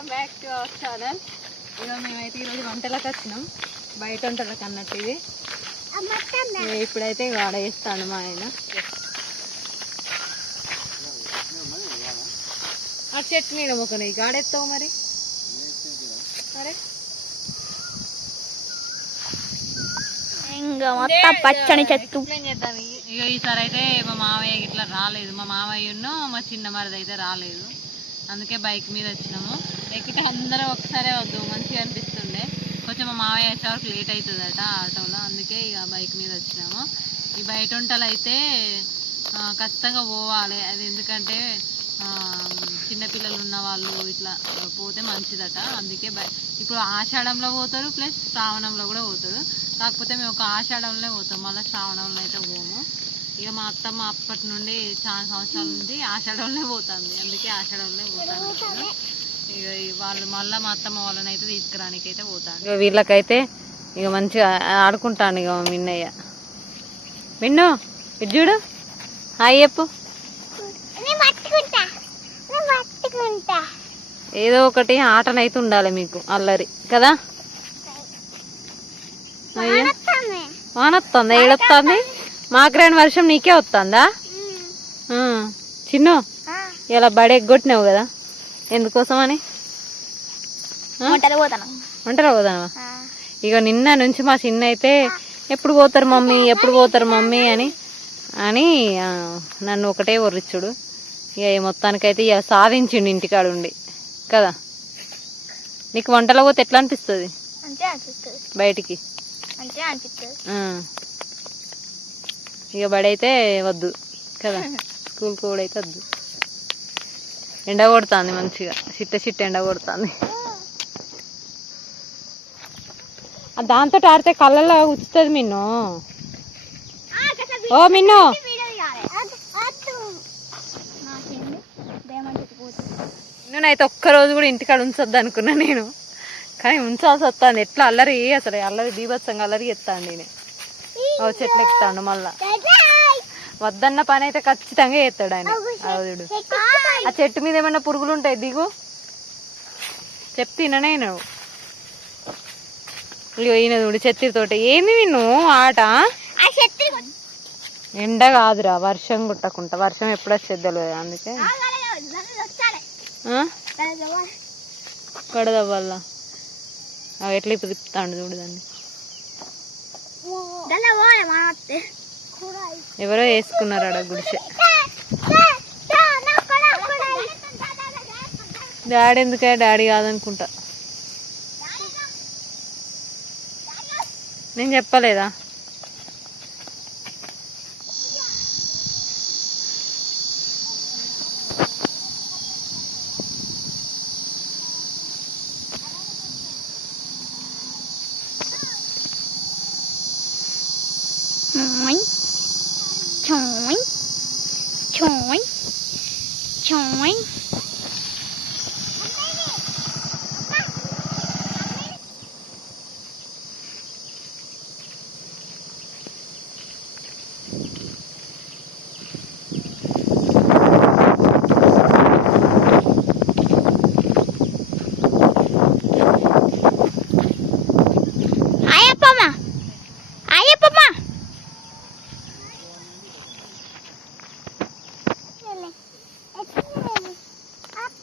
Welcome back to our channel. ఇక మేమైతే ఈరోజు వంటలకు వచ్చినాం. బయట వంటలకు అన్నట్టు ఇది. ఇప్పుడైతే ఇక ఆడ వేస్తాడు మా ఆయన. ఆ చెట్టు నీడ మొక్కను. ఇక ఆడేస్తావు మరి? అరే. ఇంకా మొత్తం పచ్చని చెట్టు. ఇక ఈసారి అయితే మా మావయ్య ఇట్లా రాలేదు. మా మావయ్యను మా చిన్న మరిది అయితే రాలేదు. అందుకే బైక్ మీద వచ్చినాము. ఎక్కితే అందరూ ఒకసారే వద్దు మంచిగా అనిపిస్తుండే. కొంచెం మా మావయ్య వచ్చే వరకు లేట్ అవుతుందట ఆటోలో అందుకే ఇక బైక్ మీద వచ్చినాము. ఈ బయట వంటలు అయితే ఖచ్చితంగా పోవాలి. అది ఎందుకంటే చిన్నపిల్లలు ఉన్న వాళ్ళు ఇట్లా పోతే మంచిదట. అందుకే బై- ఇప్పుడు ఆషాఢంలో పోతారు ప్లస్ శ్రావణంలో కూడా పోతారు. కాకపోతే మేము ఒక ఆషాఢంలో పోతాం. మళ్ళీ శ్రావణంలో అయితే పోము. ఇక మా అత్తమ్మ అప్పటి నుండి చాలా సంవత్సరాల నుండి ఆషాఢంలో పోతుంది. అందుకే ఆషాఢంలో పోతాను ఇక వాళ్ళు మళ్ళీ మా అత్తమ్మ వాళ్ళని అయితే తీసుకురానికి అయితే పోతాను ఇక వీళ్ళకైతే ఇక మంచిగా ఆడుకుంటాను ఇక మిన్నయ్య. మిన్ను ఇటు చూడు. హాయ్ చెప్పు. ఏదో ఒకటి ఆటనైతే ఉండాలి మీకు అల్లరి. కదా? అయ్యో. వానొస్తుంది ఏడొస్తుంది మాకు రాని వర్షం నీకే వస్తుందా చిన్ను ఇలా బడి ఎగ్గొట్టినావు కదా? ఎందుకోసమని? వంటలు పోతాను. ఇక నిన్న నుంచి మా చిన్న అయితే ఎప్పుడు పోతారు మమ్మీ ఎప్పుడు పోతారు మమ్మీ అని అని నన్ను ఒకటే వర్రిచ్చుడు ఇక ఈ మొత్తానికైతే ఇక సాధించిండు ఇంటికాడ ఉండి కదా? నీకు వంటలో పోతే ఎట్లా అనిపిస్తుంది? బయటికి. ఇక బడి అయితే వద్దు. కదా? స్కూల్కి కూడా అయితే వద్దు. ఎండ కొడుతుంది మంచిగా. చిట్ట చిట్ట ఎండ కొడుతుంది. దాంతో ఆడితే కళ్ళల్లో ఉచ్చుతుంది మిన్ను. ఓ మిన్ను. నేనైతే ఒక్క రోజు కూడా ఇంటికాడ ఉంచొద్దు అనుకున్నా నేను. కానీ ఉంచాల్సి వస్తుంది. ఎట్లా అల్లరి? అసలు అల్లరి బీభత్సంగా అల్లరి ఎత్తాను నేను ఓ చెట్లు ఎక్కుతాడు మళ్ళా. వద్దన్న పని అయితే ఖచ్చితంగా చేస్తాడు ఆయన. అవుదుడు ఆ చెట్టు మీద ఏమన్నా పురుగులు ఉంటాయి దిగు. చెప్తినా నేను. ఇగో ఈయన చూడు చెత్తితోటి ఏంది నిన్ను ఆట? ఎండ కాదురా వర్షం కుట్టకుంటా. వర్షం ఎప్పుడు వచ్చేది తెలియదు అందుకే? కడదవ్వాల? అవి ఎట్లా ఇప్పుడు తిప్పుతాడు చూడు దాన్ని. ఎవరో వేసుకున్నారు ఆడ గుడిసె. డాడీ ఎందుకే? డాడీ కాదనుకుంటా. నేను చెప్పలేదా? Tchon. Tchon.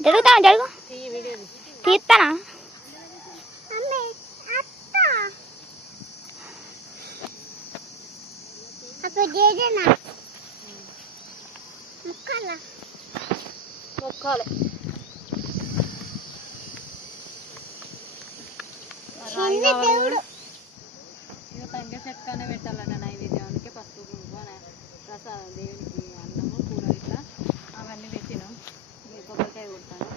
జరుగుతా జరుగు. తీస్తానా మొక్కాలి. చెట్టుకనే పెట్టాలన్న నైవేద్యానికి పసుపు కుంకుమ ప్రసాదం దేవునికి అన్నము కూర ఇట్లా అవన్నీ పెట్టినాం. కొబ్బరికాయ కొడతాను.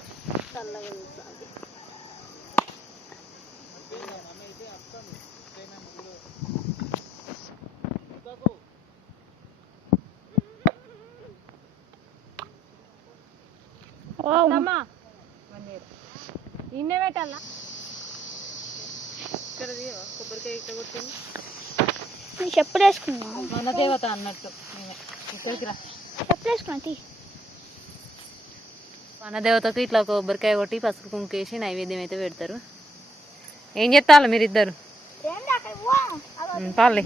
చల్లగా చూస్తాను అమ్మా. ఇన్నే పెట్టాలా? ఇక్కడ తీయవా? కొబ్బరికాయ ఇక్కడ కొట్టింది. నేను చెప్పులు వేసుకున్నా మన దేవత అన్నట్టు. ఇక్కడికి రా. చెప్పులు వేసుకున్నా వనదేవతకు ఇట్లా కొబ్బరికాయ కొట్టి పసుపు కుంకేసి నైవేద్యం అయితే పెడతారు. ఏం చెప్తారు మీరు ఇద్దరు పాలే.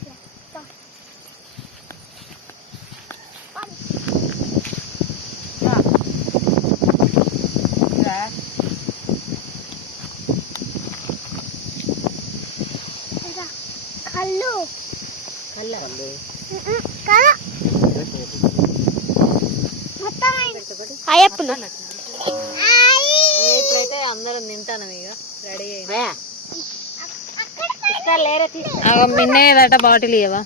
కళ్ళు. ఇట్లయితే అందరం తింటాను ఇక రెడీ అయినా. మిన్నేదట బాటిల్ ఇవ్వవా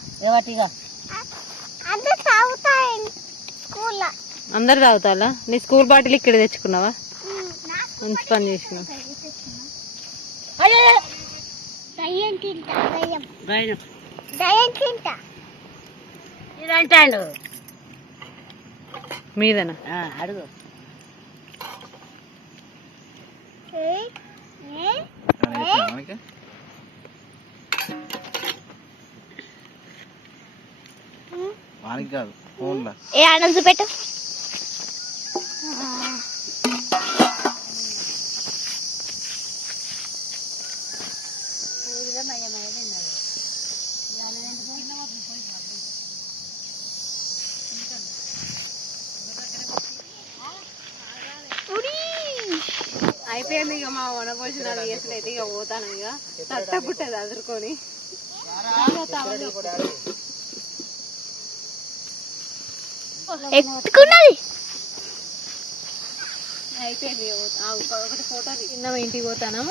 అందరూ తాగుతాలా? నీ స్కూల్ బాటిల్ ఇక్కడ తెచ్చుకున్నావా? మంచి పని చేసినావు. దయ్యం తింటా దయ్యం. దయ్యం. తింటా. అంటాడు మీదనా? అడుగు ఏ ఏ వానికి కాదు ఫోన్లో. ఏ ఆడ చూపెట్టు. అయిపోయింది ఇక మా వనభోజనాలు చేసిన అయితే ఇక పోతాను ఇక. తట్టబుట్టది అదురుకొని. ఎత్తుకున్నది అయిపోయింది ఒకటి ఫోటో ఇంటికి పోతాను.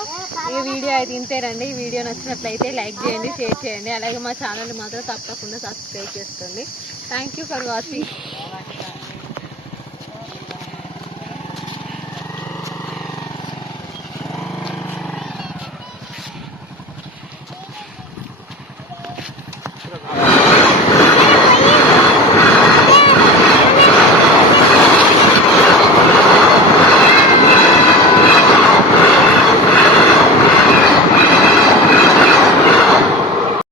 ఈ వీడియో అయితే ఇంతేనండి. ఈ వీడియో నచ్చినట్లయితే లైక్ చేయండి షేర్ చేయండి. అలాగే మా ఛానల్ మాత్రం తప్పకుండా సబ్స్క్రైబ్ చేసుకోండి. Thank you for watching